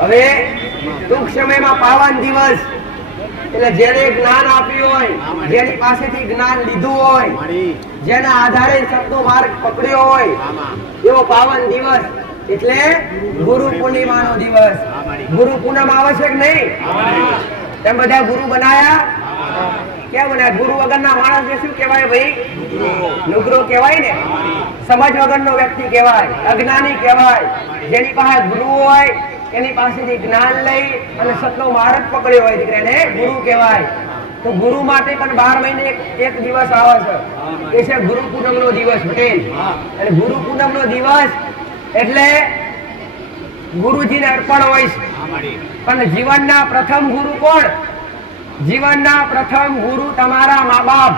હવે ટૂંક સમયમાં પાવન દિવસ એટલે જેને જ્ઞાન આપ્યું હોય, જેની પાસેથી જ્ઞાન લીધું હોય, જેના આધારે સત્યનો માર્ગ પકડ્યો હોય, એવો પાવન દિવસ એટલે ગુરુ પૂર્ણિમાનો દિવસ. ગુરુ પૂનમ આવે છે કે નહીં? તેમ બધા ગુરુ બનાયા? કેમ બનાયા? ગુરુ વગરના માણસને શું કહેવાય ભાઈ? નુગરો કહેવાય ને. સમજ વગરનો વ્યક્તિ કહેવાય, અજ્ઞાની કહેવાય. જેની પાસે ગુરુ હોય એની પાસેથી જ્ઞાન લઈ અને સત્યનો માર્ગ પકડ્યો હોય દીકરાને ગુરુ કહેવાય. તો ગુરુ માટે પણ 12 મહિને એક દિવસ આવે છે, એ છે ગુરુ પૂનમનો દિવસ પટેલ. અને ગુરુ પૂનમનો દિવસ એટલે ગુરુજીને અર્પણ હોય છે. પણ જીવનના પ્રથમ ગુરુ કોણ? જીવનના પ્રથમ ગુરુ તમારા મા બાપ.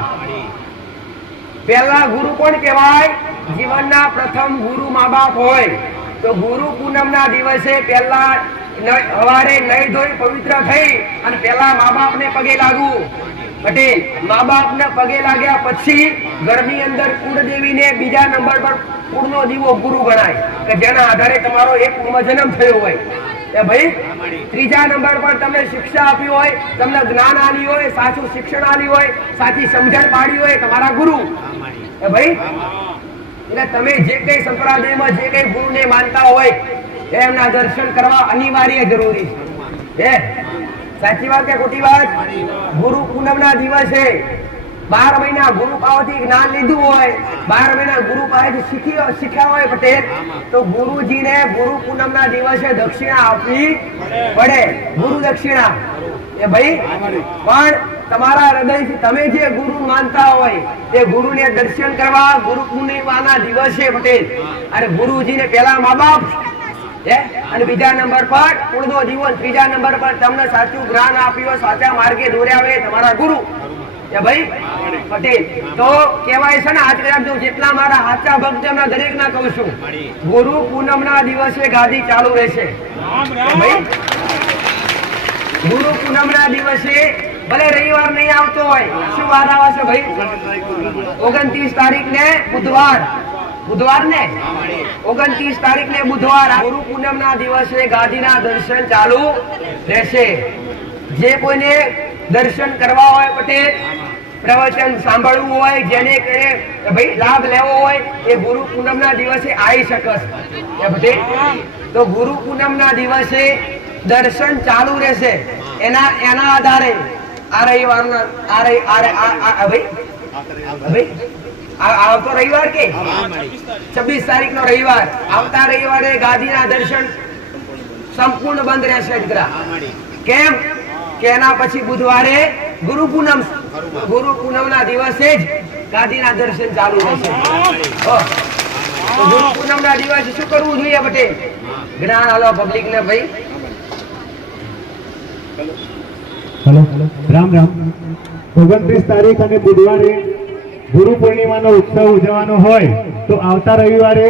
પહેલા ગુરુ કોણ કહેવાય? જીવનના પ્રથમ ગુરુ મા બાપ હોય. તો ગુરુ પૂનમના દિવસે પહેલા સવારે નહીં ધોઈ પવિત્ર થઈ અને પહેલા મા બાપને પગે લાગવું પટેલ. મા બાપને પગે લાગ્યા પછી ઘરની અંદર કુળદેવીને બીજા નંબર પર કુળનો દીવો ગુરુ ગણાય કે જેના આધારે તમારો એક જન્મ થયો હોય. એ ભાઈ ત્રીજા નંબર પર તમને શિક્ષા આપી હોય, તમને જ્ઞાન આપ્યું હોય, સાચું શિક્ષણ આપ્યું હોય, સાચી સમજણ પાડી હોય, તમારા ગુરુ. એ ભાઈ એટલે તમે જે કઈ સંપ્રદાયમાં જે કઈ ગુરુને માનતા હોય એમના દર્શન કરવા અનિવાર્ય જરૂરી છે. સાચી વાત કે ખોટી વાત? ગુરુ પૂનમના દિવસે 12 મહિના ગુરુ પાસેથી જ્ઞાન લીધું હોય, 12 મહિના ગુરુ પાસેથી શીખ્યા હોય પટેલ, તો ગુરુજીને ગુરુ પૂનમના દિવસે દક્ષિણા આપવી પડે. ગુરુ દક્ષિણા. એ ભાઈ પણ તમારા હૃદયથી તમે જે ગુરુ માનતા હોય તે ગુરુને દર્શન કરવા ગુરુ પૂર્ણિમાના દિવસે પટેલ અને ગુરુજીને પહેલા મા બાપ અને બીજા નંબર પર કુળનો દીવો, ત્રીજા નંબર પર તમને સાચું જ્ઞાન આપ્યું, સાચા માર્ગે દોર્યા હોય તમારા ગુરુ. એ ભાઈ પટેલ તો કહેવાય છે ને, આજ જેટલા મારા સાચા ભક્ત એમના દરેક ના કહું છું, ગુરુ પૂનમના દિવસે ગાદી ચાલુ રહેશે. ભાઈ ગુરુ પૂનમના દિવસે ભલે રવિવાર નહીં આવતો હોય, શું વાર આવે છે ભાઈ? 29 તારીખ ને બુધવાર ને 29 તારીખ ને બુધવાર. ગુરુ પૂનમના દિવસે ગાદીના દર્શન ચાલુ રહેશે. જે કોઈને દર્શન કરવા હોય પટેલ, પ્રવચન સાંભળવું હોય, જેને ભાઈ લાભ લેવો હોય એ ગુરુ પૂનમના દિવસે આવી શકે. તો ગુરુ પૂનમના દિવસે દર્શન ચાલુ રહેશે. એના આધારે આ રવિવારના આવતો રવિવાર કે 26 તારીખ નો રવિવાર, આવતા રવિવારે ગાદીના દર્શન સંપૂર્ણ બંધ રહેશે દીકરા. કેમ કે એના પછી બુધવારે ગુરુ પૂનમના દિવસે જ ગાદીના દર્શન ચાલુ રહેશે. ગુરુ પૂનમના દિવસે શું કરવું જોઈએ પટેલ? જ્ઞાન આલો પબ્લિક ને ભાઈ. હેલો, રામ રામ. 29 તારીખ અને બુધવારે ગુરુ પૂર્ણિમાનો ઉત્સવ ઉજવવાનો હોય તો આવતા રવિવારે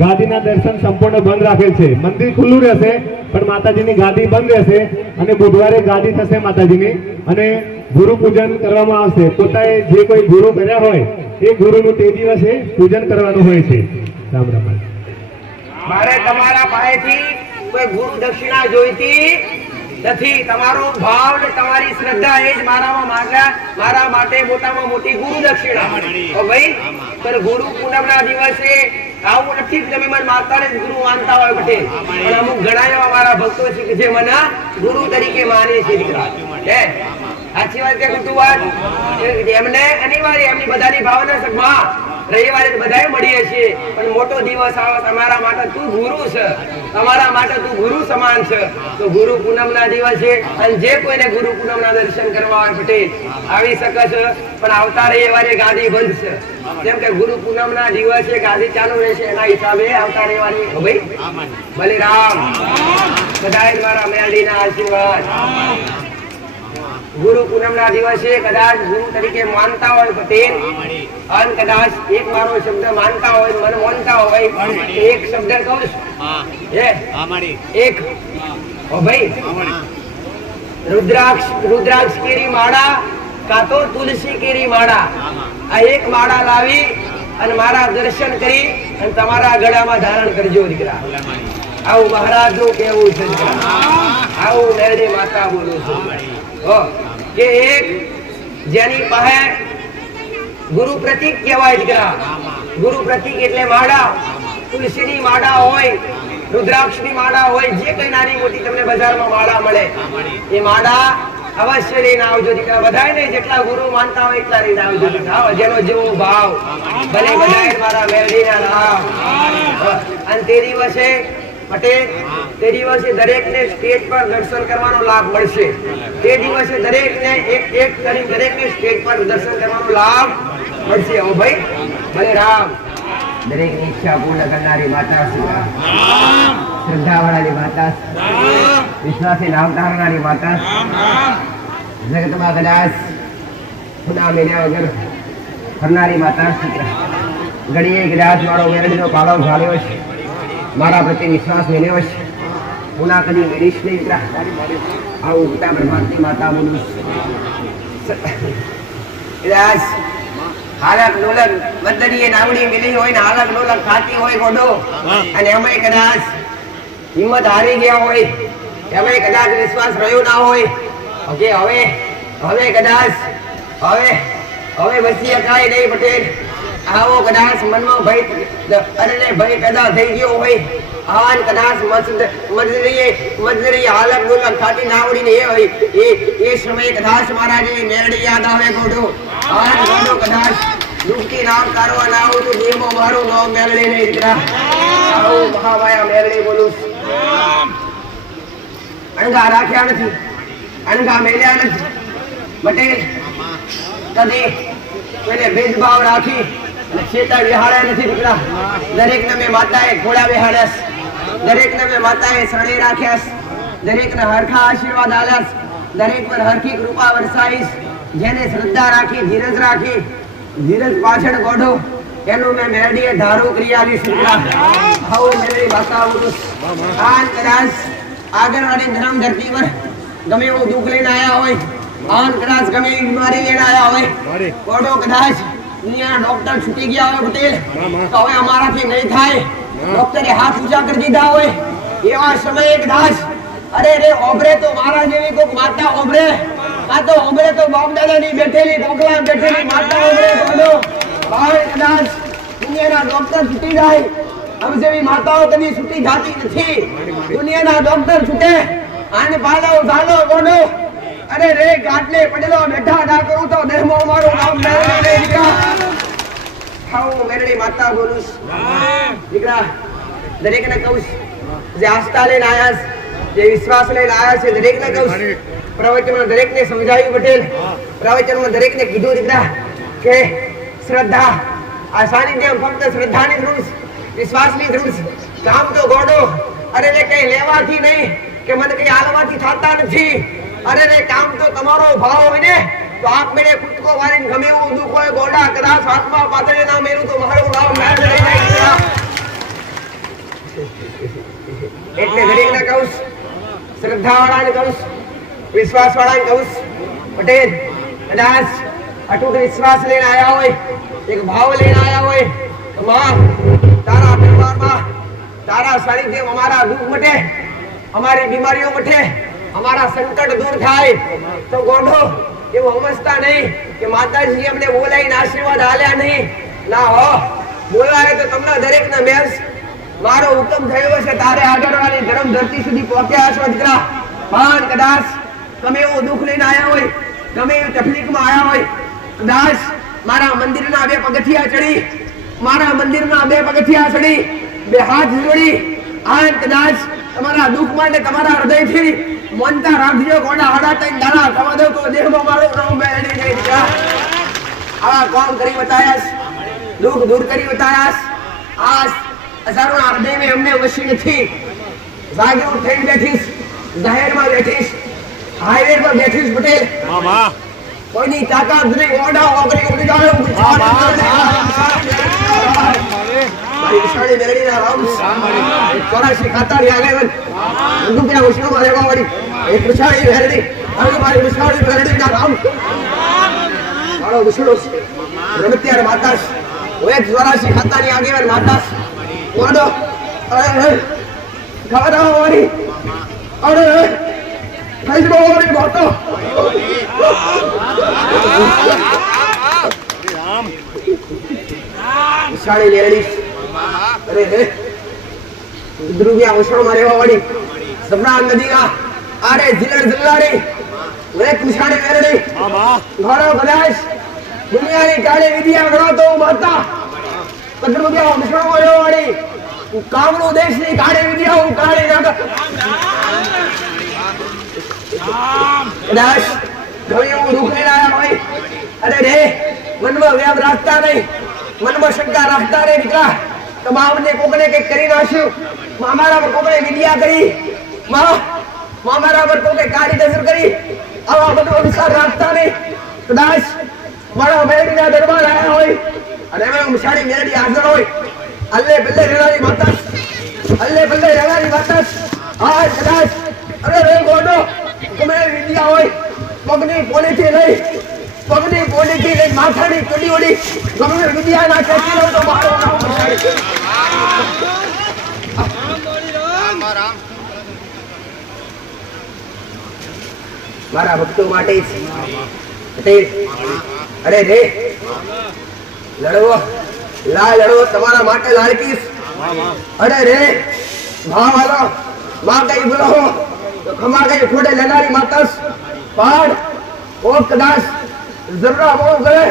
ગાદીના દર્શન સંપૂર્ણ બંધ રાખેલ છે. મંદિર ખુલ્લું રહેશે પણ માતાજીની ગાદી બંધ રહેશે અને બુધવારે ગાદી થશે માતાજીની અને ગુરુ પૂજન કરવામાં આવશે. પોતાએ જે કોઈ ગુરુ કર્યા હોય એ ગુરુનું તે દિવસે પૂજન કરવાનું હોય છે. રામ રામ. મારે તમારા પાસેથી કોઈ ગુરુ દક્ષિણા જોઈતી નથી. તમારો ભાવ ને તમારી શ્રદ્ધા એ જ મારા માટે મોટામાં મોટી ગુરુ દક્ષિણા. ભાઈ પણ ગુરુ પૂનમના દિવસે આવું નથી તમે મને માતાને જ ગુરુ માનતા હોય પટેલ, પણ અમુક ઘણા એવા મારા ભક્તો છે કે જે મને ગુરુ તરીકે માને છે દીકરા. સાચી વાત કે ખોટી વાત? એમને અનિવાર્ય એમની બધાની ભાવના સગમાં રવિવારે તો બધાય મળીએ છીએ, પણ મોટો દિવસ આવે તમારા માટે તું ગુરુ છે, તમારા માટે તું ગુરુ સમાન છે. તો ગુરુ પૂનમના દિવસે અને જે કોઈને ગુરુ પૂનમના દર્શન કરવા હોય પટેલ આવી શકે છે, પણ આવતા રવિવારે ગાદી બંધ છે. જેમ કે ગુરુ પૂનમના દિવસે ગાદી ચાલુ રહેશે એના હિસાબે આવતા રવિવારે ભાઈ બલિરામ બધાય દ્વારા મેરડીના આશીર્વાદ. ગુરુ પૂનમના દિવસે કદાચ ગુરુ તરીકે માનતા હોય પટેલ અને કદાચ એક મારો શબ્દ માનતા હોય મને માનતા હોય એક શબ્દ કહું એક ઓ ભાઈ રુદ્રાક્ષ કેરી માળા કા તો તુલસી કેરી માળા આ એક માળા લાવી અને મારા દર્શન કરી અને તમારા ગળામાં ધારણ કરજો દીકરા. આવું મહારાજ નું કેવું છે, આવું મેરડી માતા બોલું છું કે એક જેની પાસે ગુરુ પ્રતીક કહેવાય દીકરા. ગુરુ પ્રતીક એટલે માળા, તુલસીની માળા હોય, રુદ્રાક્ષની માળા હોય, જે કઈ નાની મોટી તમને બજારમાં માળા મળે એ માળા અવશ્ય લઈને આવજો દીકરા. બધાય ને જેટલા ગુરુ માનતા હોય એટલા લઈને આવજો દીકરા. જેનો જેવો ભાવ ભલે બધાય મારા મેરડીના નામ. અને તે દિવસે પટેલ તે દિવસે દરેકને સ્ટેજ પર દર્શન કરવાનો લાભ મળશે. તે દિવસે દરેકને એક એક કરી દરેકને સ્ટેજ પર દર્શન કરવાનો લાભ મળશે. ઓ ભાઈ ભલે રામ દરેકની ઈચ્છા પૂર્ણ કરનારી માતા શ્રદ્ધાવાળાની માતા, વિશ્વાસી નામ ધારનારી માતા, જગતમાં કદાચ ખુદા મેળ્યા વગર ફરનારી માતા. ઘડીએ કદાચ મારો મેરડીનો પાળો ઝાલ્યો છે, મારા પ્રત્યે વિશ્વાસ મેળવ્યો છે, પુના કદી મેળીશ નહીં દીકરા. આવું પિતા બ્રહ્માંડની માતા બોલું કદાચ હાલક ડોલક બદરીએ નાવડી મિલી હોય ને હાલક ડોલક ખાતી હોય ગોડો અને એમાંય કદાચ હિંમત હારી ગયા હોય, એમાંય કદાચ વિશ્વાસ રહ્યો ના હોય કે હવે કદાચ હવે વસી શકાય નહીં પટેલ. આવો કદાચ મનમાં ભય પેદા થઈ ગયો હોય, આવાન કદાચ મજરી હાલક ડોલક ખાતી નાવડીને એ હોય એ સમયે કદાચ મારા જેવી મેરડી યાદ આવે ગોડો. કદાચ દુઃખી નામ કાઢવા ના આવું તો જેમો મારું નામ મેળડી નહીં દીકરા. આવું મહામાયા મેળડી બોલું. અણગા રાખ્યા નથી, અણગા મેળ્યા નથી પટેલ. કદી કોઈને ભેદભાવ રાખી અને છેતા વિહાળ્યા નથી દીકરા. દરેકને મેં માતાએ ઘોડા વિહાળ્યા, દરેકને મેં માતાએ શરણે રાખ્યા, દરેકને હરખા આશીર્વાદ આલ્યા, દરેક પર હરખી કૃપા વરસાઈશ. જેને શ્રદ્ધા રાખી, ધીરજ રાખી, ધીરજ પાછળ ગોઢો એનું મેં મેરડીએ ધારું કરી આલી દીકરા. આવું મેરડી ભાષા બોલું. આન કદાચ આગળવાળી ધર્મ ધરતી પર ગમે એવું દુઃખ લઈને આવ્યા હોય, આન કદાચ ગમે એવી બીમારી લઈને આવ્યા હોય, ગોઢો કદાચ અહીંયા ડોક્ટર છૂટી ગયા હોય પટેલ તો હવે અમારાથી નહીં થાય, ડોક્ટરે હાથ ઊંચા કરી દીધા હોય એવા સમયે કદાચ અરે રે ઓબરે તો મારા જેવી કોઈક માતા ઓબરે, આ તો ઓબરે તો બાપ દાદાની બેઠેલી કોકલા બેઠેલી માતા ઓબરે ગોડો. ભાઈ કદાચ દુનિયાના ડોક્ટર છૂટી જાય, હવે જેવી માતાઓ કદી છૂટી જાતી નથી. દુનિયાના ડોક્ટર છૂટે આને પાલો ઝાલો ગોડો. અરે રે ગાટલે પડેલો બેઠા ના કરું તો દેહમો મારું નામ મેરડી દીકરા. ખાવું મેરડી માતા બોલું દીકરા. દરેકને કહું જે આસ્થા લઈને આયા છે, જે વિશ્વાસ લઈને આયા છે દરેકને કહું. પ્રવચનમાં દરેકને સમજાવ્યું પટેલ, પ્રવચનમાં દરેકને કીધું દીકરા કે શ્રદ્ધા આ સાનિધ્ય ફક્ત શ્રદ્ધાની જરૂર છે, વિશ્વાસની જરૂર છે. કામ તો ગોડો અરે રે કઈ લેવાથી નહીં કે મને કઈ આલવાથી થતા નથી. અરે રે કામ તો તમારો ભાવ હોય ને તો આપ મેળે કૂદકો વારીને ગમે એવું દુઃખ હોય ગોડા કદાચ હાથમાં પાતળે ના મેલું તો મારું નામ મેળ લઈ જાય. એટલે દરેકને કહું, શ્રદ્ધાવાળાને કહું, વિશ્વાસવાળાને કહું પટેલ કદાચ અટૂટ વિશ્વાસ લઈને આવ્યા હોય, એક ભાવ લઈને આવ્યા હોય તો માં તારા દરબારમાં તારા સાનિધ્યમાં અમારા દુઃખ મટે, અમારી બીમારીઓ મટે, અમારા સંકટ દૂર થાય. તો ગોઢો એવું સમજતા નહીં કે માતાજી અમને બોલાવીને આશીર્વાદ આલ્યા નહીં. ના હો, બોલાવે તો તમને દરેકને મેર મારો હુકમ થયો છે તારે આગળવાળી ધર્મ ધરતી સુધી પહોંચ્યા છો દીકરા. પણ કદાચ તમે એવું દુઃખ લઈને આવ્યા હોય, ગમે એવી તકલીફમાં આવ્યા હોય, કદાચ મારા મંદિરના બે પગથિયા ચડી મારા મંદિરના 2 પગથિયા ચડી 2 હાથ જોડી આ કદાચ તમારા દુઃખ માટે તમારા હૃદયથી મનતા રાખજો કોના હાડા તઈ દાડા થવા દો તો દેહમાં મારું નામ બેડી જાય આવા કામ કરી બતાયાસ દુઃખ દૂર કરી બતાયાસ આ અસારના હૃદયમાં અમને વશી નથી જાગ્યો થઈને બેઠીશ જાહેરમાં બેઠીશ હાઈવે પર બેઠીશ પટેલ કોઈની તાકાત નહીં ઓડા ઓગરી ઉડી જાય મારી વિશાળી મેરડીના રામ 84 ખાતારી આગેવાન રૂપિયા ઉષ્ણો મારે વાળી એક વિશાળી મેરડી અને મારી વિશાળી મેરડીના રામ મારો વિષ્ણુ રમત્યાર માતાસ એક 84 ખાતાની આગેવાન માતાસ ઓડો અરે ખાવા વાળી અરે ફૈસલો વાળી મોટો વિશાળી મેરડી અરે રે દ્રુવ્યા ઉષ્ણો મારે વાળી સબરા નદીના આરે જિલ્લા જિલ્લાની એક વિશાળી મેરડી ઘણો કદાચ દુનિયાની કાળી વિદ્યા ગણો તો માતા કદરુગ્યા ઉષ્ણો મારે વાળી કામનો દેશની કાળી વિદ્યા હું કાળી નાગ કદાચ ઘણી હું દુઃખ લઈને આવ્યા હોય અરે રે મનમાં વ્યામ રાખતા નહીં મનમાં શંકા રાખતા નહીં દીકરા તમામને કોકને કંઈક કરી નાખ્યું મામારા પર કોકને વિદ્યા કરી મામારા પર કોકે કાળી નજર કરી આવા બધો વિચાર રાખતા નહીં કદાચ મારા મેરડીના દરબાર આવ્યા હોય અને એમાં વિશાળી મેરડી હાજર હોય અલ્લે બલ્લે રેવાની માતા અલ્લે બલ્લે રેવાની માતા હા કદાચ અરે રે ગોડો તમે વિદ્યા હોય પગની પોલીથી લઈ માથાની કડી ઓડી ગમે વિદ્યા ના ખેતી લો તો મારો નામ વિશાળી મારા ભક્તો માટે અરે રે લડવો લડવો તમારા માટે લાડકીશ અરે રે ભાવાલો માં કઈ બોલો તો ખમા કઈ ખોડે લેનારી માતસ પાડ ઓ કદાચ જબરા બહુ કરે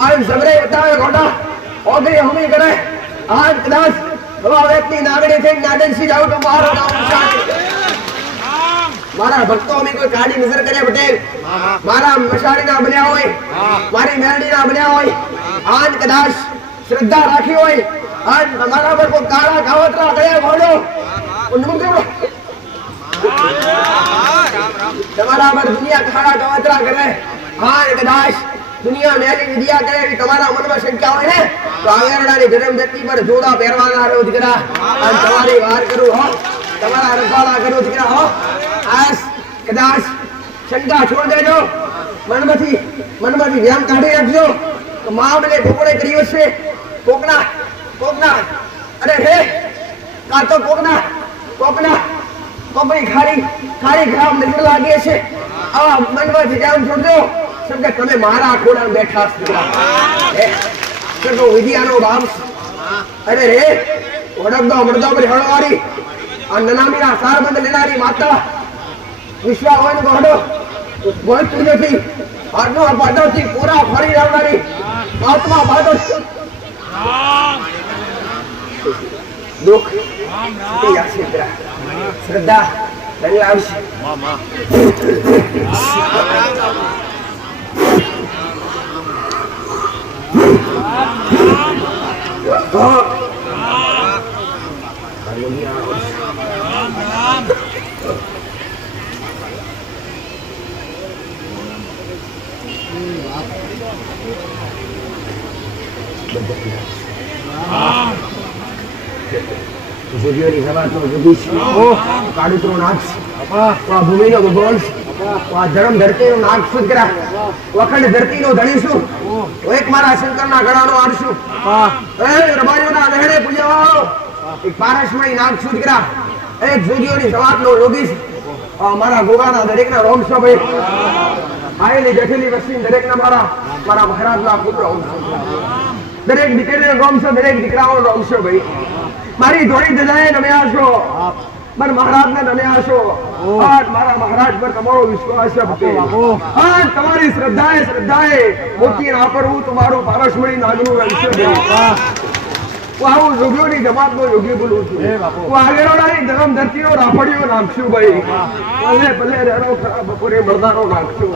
આ જબરે બતાવે ગોડા ઓગરી હમી કરે આ કદાચ હવા વ્યક્તિ નાગડી થઈ નાદનસી જાવ તો મારો નામ વિશાળી મારા ભક્તો અમે કોઈ કાળી નજર કરે પટેલ મારા મશાળીના બન્યા હોય મારી મેરડીના બન્યા હોય આન કદાચ શ્રદ્ધા રાખી હોય આન તમારા પર કોઈ કાળા કાવતરા કર્યા ઘોડો તમારા પર દુનિયા કાળા કાવતરા કરે આન કદાચ દુનિયા મેલી વિદ્યા કરે કે તમારા મનમાં શંકા હોય ને તો આગળનાની જન્મ ધરતી પર જોડા પહેરવાના રહો દીકરા અને તમારી વાર કરું હો તમારા રખવાડા કરું દીકરા હો આસ કદાચ શંકા છોડ દેજો મનમાંથી વ્યામ કાઢી રાખજો તો મા મને કોકડે કર્યો છે કોકના અરે હે કા તો કોકની ખારી ખરાબ નજર લાગે છે આવા મનમાંથી વ્યામ છોડજો સમજે તમે મારા ખોડા બેઠા છો વિદ્યાનો બાપ અરે રે ઓડકદો મરદો પર હળવારી આ નનામીના સારબંધ લેનારી માતા વિશ્વા હોય તો હડો કોઈ પૂજ્યથી આજનો પાટોથી પૂરા ફરી લાવનારી આત્મા પાટો દુઃખ શ્રદ્ધા દરી આવશે જોગીઓની સવારનો જોગી કાળુતરો નાગ ભૂમિનો ભગવાન ધર્મ ધરતીનો નાગ શુદ્ધ કરા વખંડ ધરતીનો ધણીશું એક મારા શંકરના ગળાનો આડશું રબારીઓના લહેરે પૂજ્યા એક પારસમણી નાગ શુદ્ધ કરા એક જોગીઓની સવારનો યોગી મારા ગોગાના દરેકના રોમશો ભાઈ આયેલી જઠેલી વસ્તી દરેકના મારા મહારાજના પુત્ર દરેક દીકરીનો રોમશો દરેક દીકરાઓનો રોમશો ભાઈ મારી જોડી દજાએ નમ્યા છો મારા મહારાજને નમ્યા છો મારા મહારાજ પર તમારો વિશ્વાસ છે તમારી શ્રદ્ધાએ મોતી ના પરવું તમારું પારસમણી નાગનું રહસ્ય હું આવું જોગીઓની જમાતનો જોગી બોલું છું. હું આગેવાળાની ધરમ ધરતીનો રાફડીઓ નાખશું ભાઈ. ભલે ભલે રેડો ખરા બપોરે મરદાનો નાખશું.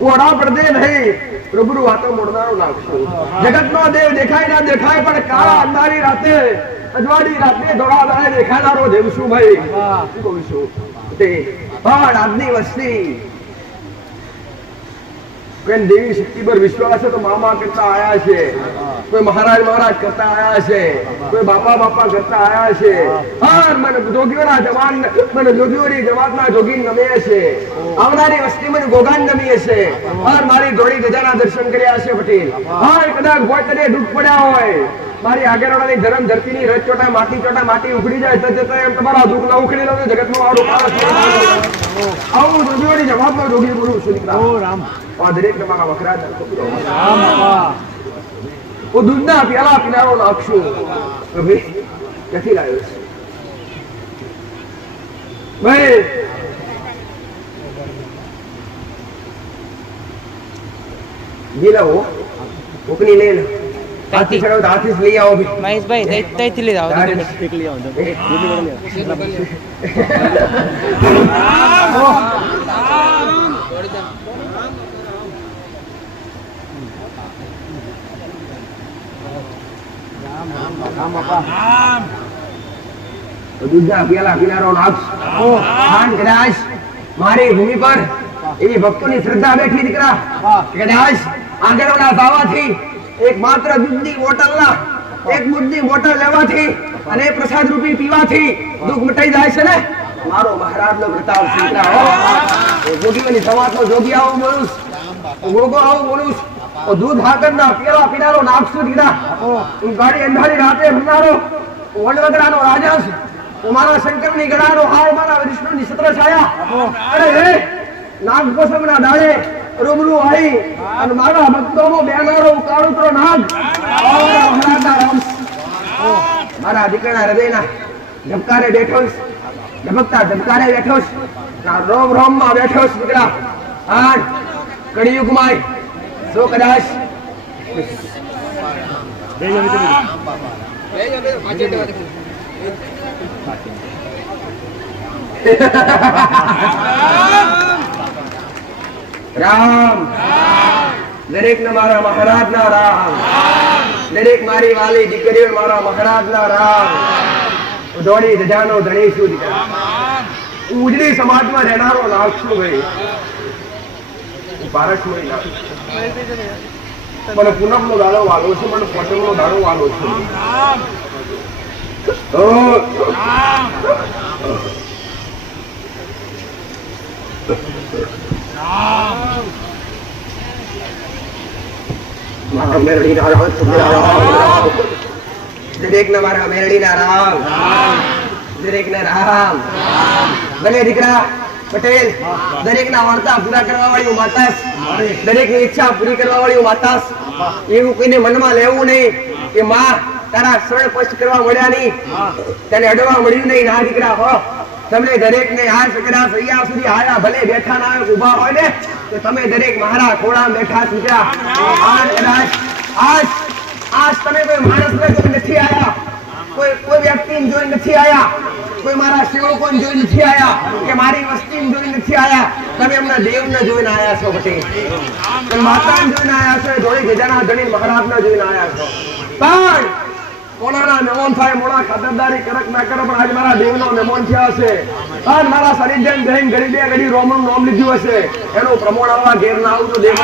હું અડા પડદે નહીં રૂબરૂ વાતો મોડનારો નાખશું. જગતનો દેવ દેખાય ના દેખાય પણ કાળા અંધારી રાતે અજવાળી રાતે ધોળા દાડે દેખાનારો દેવ છું ભાઈ. શું કહું છું તે પણ આજની વસ્તી કોઈ દેવી શક્તિ પર વિશ્વાસ છે તો મામા કરતા આયા છે, કોઈ મહારાજ મહારાજ કરતા આયા છે, કોઈ બાપા બાપા કરતા આયા છે. હા મને જોગીઓના જવાન મને જોગીઓની જમાતના જોગીન ગમે છે. આવનારી વસ્તી મને ગોગાન ગમી છે. હા મારી ધોળી ગજાના દર્શન કર્યા છે પટેલ. હા કદાચ ગોતને દુઃખ પડ્યા હોય મારી આગેવાળાની ધરમ ધરતીની રજ ચોટા માટી ઉખડી જાય તો જતા એમ તમારા દુઃખ ના ઉખડી લો જગતનો આરો આવું જોગીઓની જમાતનો જોગી બોલું છું. રામ દરેક તમારા વખરાજ હું દૂધના પ્યાલા પીનારો નાખશું. ક્યાંથી લાવ્યો છે ભાઈ? જીલાવો ઉકની લઈ લો. હાથી ચડાવો તો હાથી લઈ આવો ભાઈ. મહેશભાઈ તઈથી લઈ આવો. દૂધના પ્યાલા પીનારો નાખ. કદાચ મારી ભૂમિ પર એવી ભક્તોની શ્રદ્ધા બેઠી દીકરા. કદાચ આગળના દાવાથી એક માત્ર દૂધની બોટલના એક દૂધની બોટલ લેવાથી અને પ્રસાદ રૂપી પીવાથી દુઃખ મટાઈ જાય છે ને. મારો મહારાજનો પ્રતાપ સ્વીકાર હો. જોગીઓની સમાજનો જોગી આવો બોલું, ગોગો આવો બોલું. દૂધ હાકરના પેલા પીનારો નાખશું દીકરા. હું ગાડી અંધારી રાતે ભરનારો વડવગડાનો રાજા છું. હું મારા શંકરની ગળાનો હાર મારા વિષ્ણુની છત્ર છાયા. અરે હે નાગ પસમના દાડે રૂબરૂ આવી અને મારા ભક્તોનો બેનારો કાળુતરો નાગ મહારાજના રામ મારા દીકરાના હૃદયના ધબકારે બેઠો ધબકતા ધબકારે બેઠો રોમ રોમ માં બેઠો દીકરા. હા કળિયુગમાં જો કદાચ રામ દરેક ને મારા મહારાજ ના રામ, દરેક મારી વાલી દીકરીઓ મારા મહારાજ ના રામ. દોડી ધજાનો ધણી છું દીકરા. ઉજળી સમાજમાં રહેનારો નાગ છું ભાઈ. પારસનો નાગ મને પૂનમ નો દાડો વાલો છે, મને પોટમ નો દાડો વાલો છે. દરેક ને મારા મેરડી ના રામ, દરેક ને રામ. ભલે દીકરા પટેલ દરેક ના વાર્તા પૂરા કરવા વાળી માતાસ, દરેક ની ઈચ્છા પૂરી કરવા વાળી માતાસ. એવું કોઈને મનમાં લેવું નહીં કે માં તારા શરણ પછ કરવા મળ્યા નહીં, તને અડવા મળ્યું નહીં. ના દીકરા હો, તમે દરેક ને આ સકડા સૈયા સુધી આયા ભલે બેઠા ના ઉભા હોય ને તો તમે દરેક મારા ખોળા બેઠા દીકરા. આજ કદાચ આજ તમે કોઈ માણસને જોઈ નથી આયા, કોઈ વ્યક્તિને જોઈ નથી આયા, કોઈ મારા સેવકોને જોઈ નથી આયા કે મારી વસ્તીને જોઈ નથી આયા. તમે એમના દેવને જોઈને આયા છો પટેલ, તમે માતાને જોઈને આયા છો, ધોળી ગજાના ધણી મહારાજને જોઈને આયા છો. પણ કોનાના મહેમાન થાય મોડા ખાતરદારી કરક ના કરે પણ આજ મારા દેવનો મહેમાન થયા હશે. આજ મારા શરીર જેમ જઈને ગરીબે ઘડી રોમનું નામ લીધું હશે, એનું પ્રમોણ આવવા ઘેર ના આવું તો દેવ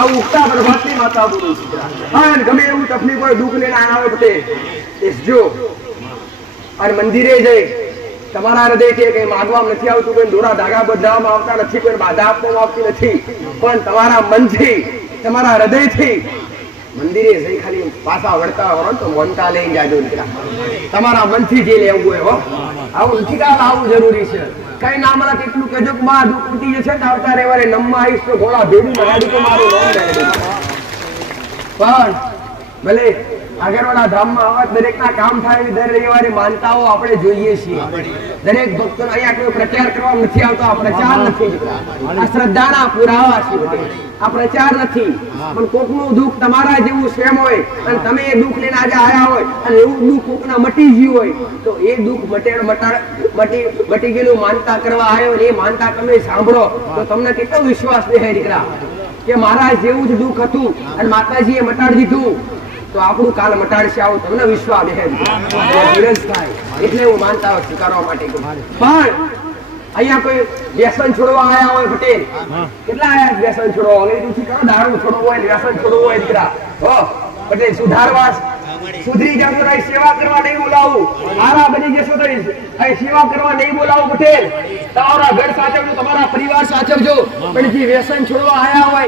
આવું ઉગતા પ્રભાતની માતા બોલું છું. હા ગમે એવું તકલીફ હોય દુઃખ લઈને આવે પટેલ જો અને મંદિરે જઈ તમારા હૃદયથી કઈ માગવા નથી આવતું, કોઈ દોરા ધાગા બદલાવવામાં આવતા નથી, કોઈ બાધા આપવામાં આવતી નથી, પણ તમારા મનથી તમારા હૃદયથી મંદિરે જઈ ખાલી પાછા વળતા હોય તો મોનતા લઈને જાજો દીકરા. તમારા મનથી જે લેવું હોય હો, આવું નથી કાલ આવું જરૂરી છે. કઈ ના મને કેટલું કહેજો કે માં દુઃખ ઉઠી જશે ને આવતા રવિવારે નમમાં આવીશ તો ઘોડા ભેડું લગાડી તો મારું નામ લઈ. પણ ભલે આગળવાળા ધામમાં આવા દરેકના કામ થાય એવી દર રવિવારે માનતાઓ આપણે જોઈએ છીએ. દરેક ભક્તોનો અહીંયા કોઈ પ્રચાર કરવા નથી આવતો. આ પ્રચાર નથી, આ શ્રદ્ધાના પુરાવા છે બધે. આ પ્રચાર નથી, પણ કોકનું દુઃખ તમારા જેવું સેમ હોય અને તમે એ દુઃખ લઈને આજે આયા હોય અને એવું દુઃખ કોકના મટી ગયું હોય તો એ દુઃખ મટી ગયેલું માનતા કરવા આવ્યો ને એ માનતા તમે સાંભળો તો તમને કેટલો વિશ્વાસ રહે દીકરા કે મારા જેવું જ દુઃખ હતું અને માતાજીએ મટાડી દીધું તો આપણું કાલ મટાડશે, આવો તમને વિશ્વાસ રહે. ધીરજ થાય એટલે હું માનતા સ્વીકારવા માટે કહું. પણ અહીંયા કોઈ વ્યસન છોડવા આયા હોય પટેલ, કેટલા આયા વ્યસન છોડવા? ઓલી કરો દારૂ છોડવો હોય, વ્યસન છોડવું હોય દીકરા, હો પટેલ સુધારવા સુધરી જશો તો સેવા કરવા નહીં બોલાવું, મારા બની જશો તો સેવા કરવા નહીં બોલાવું પટેલ. તમારા ઘર સાચવજો, તમારા પરિવાર સાચવજો, પણ જે વ્યસન છોડવા આયા હોય